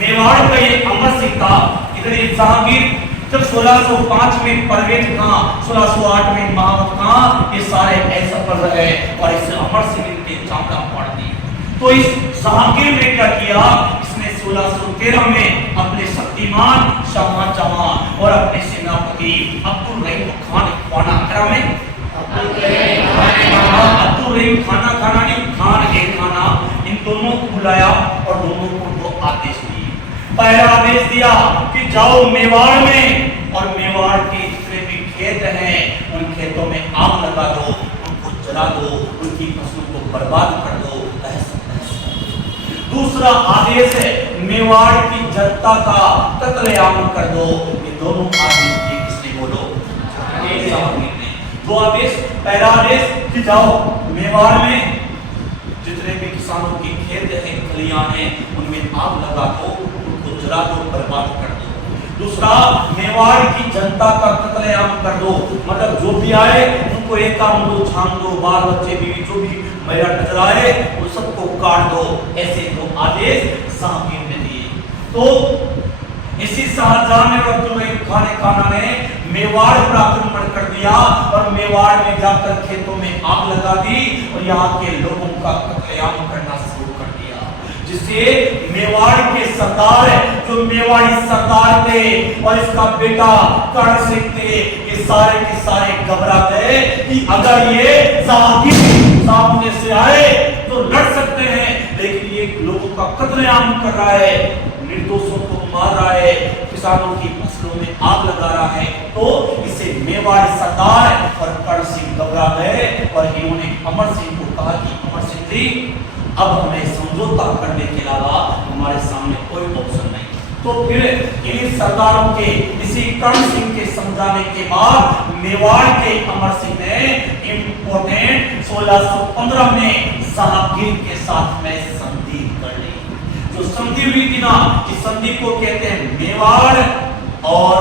मेवाड़ का ये अमर सिंह था। इधर ये जहांगीर जब 1605 में परवेज खां, 1608 में महावत खां, ये सारे ऐसा कर रहे और इस अमर सिंह के चामड़ा फाड़ दी। तो इस जहांगीर ने क्या किया, इसने 1613 में अपने शक्तिमान शाहजहां जहां और अपने सेनापति अब्दुल रहीम खान खाना आगरा में अब्दुल रहीम खाना इन दोनों को बुलाया और दोनों को दो आदेश दिए। पहला आदेश दिया कि जाओ मेवाड़ में और मेवाड़ के जितने भी खेत हैं उन खेतों में आग लगा दो, उनको जला दो, उनकी फसलों को बर्बाद कर दो। दूसरा आदेश है मेवाड़ की जनता का कत्लेआम कर दो। ये दोनों आदेश दिए किसने, बोलो? दो आदेश। पहला आदेश कि जाओ मेवाड़ में जितने भी किसानों की खेत हैं, खलियान हैं, उनमें आग लगा दो, उनको जला दो, बर्बाद कर दो। दूसरा, मेवाड़ की जनता का कत्लेआम कर दो, मतलब जो भी आए उनको एक काम दो, छान दो, बाल बच्चे बीवी जो भी महिला नजर आए उन सबको काट दो। ऐसे दो आदेश जहांगीर ने दिए। तो इसी शाहजहां ने अब्दुल रहीम खान ने मेवाड़ पर आक्रमण कर दिया और मेवाड़ में जाकर खेतों में आग लगा दी और यहाँ के लोगों का कत्लेआम करना शुरू कर दिया, जिससे मेवाड़ के सरदार, जो मेवाड़ी सरदार थे और इसका बेटा कर्ण सिंह थे, ये सारे के सारे घबरा गए कि अगर ये जहांगीर सामने से आए तो लड़ सकते हैं, लेकिन ये लोगों का कत्लेआम कर रहा है, निर्दोषों को मार रहा है, किसानों की फसलों में आग लगा रहा है। तो इसे मेवाड़ी सरदार और कर्ण सिंह घबरा गए और इन्होंने अमर सिंह को कहा कि अमर सिंह जी, अब हमें समझौता करने के अलावा हमारे सामने कोई ऑप्शन नहीं। तो फिर इन सरदारों के, इसी कर्ण सिंह के समझाने के बाद मेवाड़ के अमर सिंह ने इम्पोर्टेंट 1615 में जहांगीर के साथ में संधि कर ली। जो संधि हुई थी ना, इस संधि को कहते हैं मेवाड़ और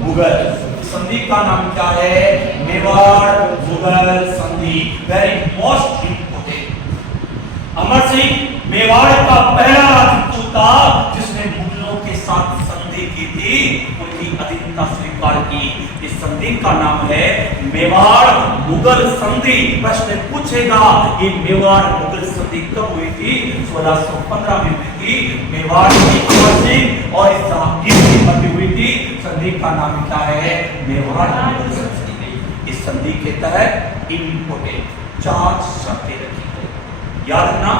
मुगल। संधि का नाम क्या है? मेवाड़ मुगल संधि। Very most important. Amar Singh Mewar का पहला राजपूत था जिसने मुगलों के साथ संधि की थी, उनकी अधीनता स्वीकार की। इस संधि का नाम है मेवाड़ मुगल संधि। प्रश्न पूछेगा ये मेवाड़ मुगल संधि कब हुई थी? 1615 में हुई थी। मेवाड़ की अमर सिंह और जहांगीर की मध्य हुई थी। संधि का नाम क्या है? मेवाड़ मुगल संधि। इस संधि के तहत इंपोर्टेंट 4 शर्तें रखी गई, याद रखना।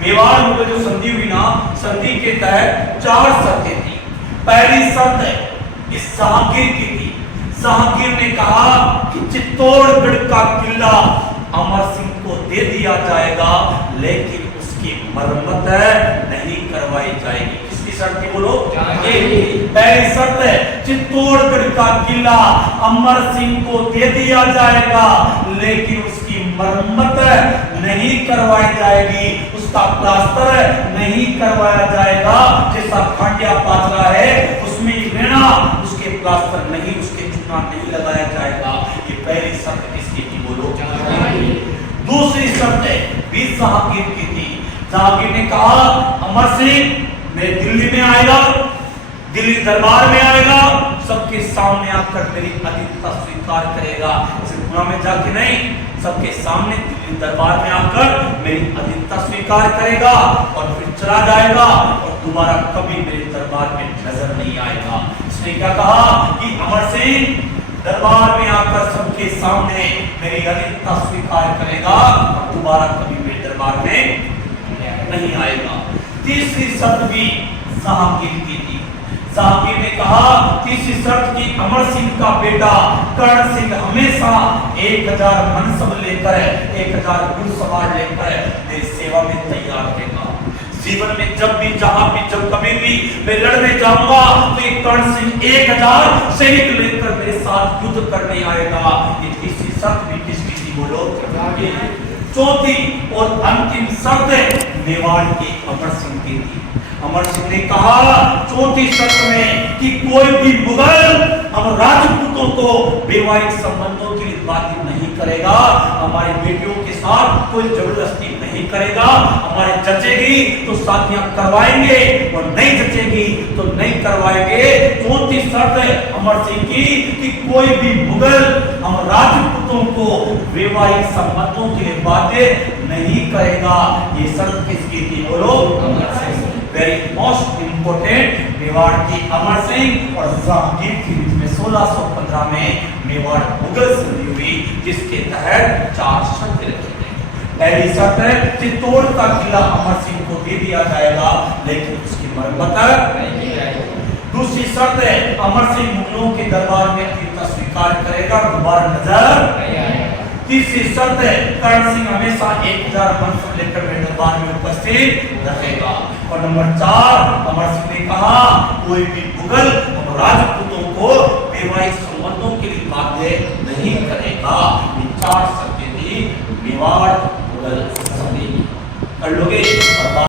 मेवाड़ मुगल जो संधि हुई ना, संधि के तहत 4 शर्तें थी। पहली शर्त इस जहांगीर की थी। जहांगीर ने कहा कि चित्तौड़गढ़ का किला अमर सिंह को दे दिया जाएगा, लेकिन उसकी मरम्मत नहीं करवाई जाएगी। किसकी शर्त थी, बोलो? पहली शर्त है चित्तौड़गढ़ का किला अमर सिंह को दे दिया जाएगा, लेकिन उसकी मरम्मत नहीं करवाई जाएगी, उसका प्लास्टर नहीं करवाया जाएगा। जैसा खंडिया पाथरा है उसमें रेना, उसके प्लास्टर नहीं, उसके चूना नहीं लगाया जाएगा। ये पहली शर्त किसकी थी, बोलो? दूसरी शर्त भी जहांगीर की थी। जहांगीर ने कहा अमर सिंह मैं दिल्ली में आएगा, दिल्ली दरबार में आएगा, सबके सामने आकर मेरी अधीनता स्वीकार करेगा। सिर्फ में जाके नहीं, सबके सामने दिल्ली दरबार में आकर मेरी अधीनता स्वीकार करेगा और फिर चला जाएगा और दोबारा कभी मेरे दरबार में नजर नहीं आएगा। इसने क्या कहा कि अमर सिंह दरबार में आकर सबके सामने मेरी अधीनता स्वीकार करेगा और दोबारा कभी मेरे दरबार में नहीं आएगा। तीसरी शर्त भी जहांगीर की थी। जहांगीर ने कहा तीसरी शर्त की अमर सिंह का बेटा कर्ण सिंह हमेशा 1000 मनसब लेकर, 1000 घुड़सवार लेकर मेरी सेवा में तैयार रहेगा। जीवन में जब भी, जहां भी, जब कभी भी मैं लड़ने जाऊंगा तो ये कर्ण सिंह 1000 सैनिक लेकर मेरे साथ युद्ध करने आएगा। ये तीसरी शर्त भी किसकी थी, बोलो? चौथी और अंतिम शर्त मेवाड़ के अमर सिंह की थी। अमर सिंह ने कहा चौथी शर्त में कि कोई भी मुगल हम राजपूतों को वैवाहिक संबंधों के लिए बाधित नहीं करेगा, हमारी बेटियों के साथ कोई जबरदस्ती नहीं नहीं करेगा। हमारे जचेगी तो शादियां करवाएंगे और नहीं जचेगी तो नहीं करवाएंगे। चौथी शर्त है अमर सिंह की कि कोई भी मुगल हम राजपूतों को वैवाहिक संबंधों के लिए बाध्य नहीं करेगा। ये शर्त किसकी थी बोलो? Amar Singh. Very most important, Mewar की अमर सिंह और जहांगीर के बीच में 1615 में मेवाड़ मुगल संधि हुई, जिसके तहत 4 शर्तें रखी गई। पहली शर्त है चित्तौड़ का किला अमर सिंह को दे दिया जाएगा, लेकिन उसकी मरम्मत नहीं की जाएगी। दूसरी शर्त है अमर सिंह मुगलों के दरबार में अपनी स्वीकार करेगा, दोबारा नजर नहीं आएगा। तीसरी शर्त है कर्ण सिंह हमेशा 1000 मन से लेकर मेरे दरबार में उपस्थित रहेगा। और नंबर 4, अमर सिंह ने कहा कोई भी मुगल और राजपूतों को वैवाहिक संबंधों के लिए बाध्य नहीं करेगा। ये 4 शर्तें थी मेवाड़ मुगल संधि। कर लोगे?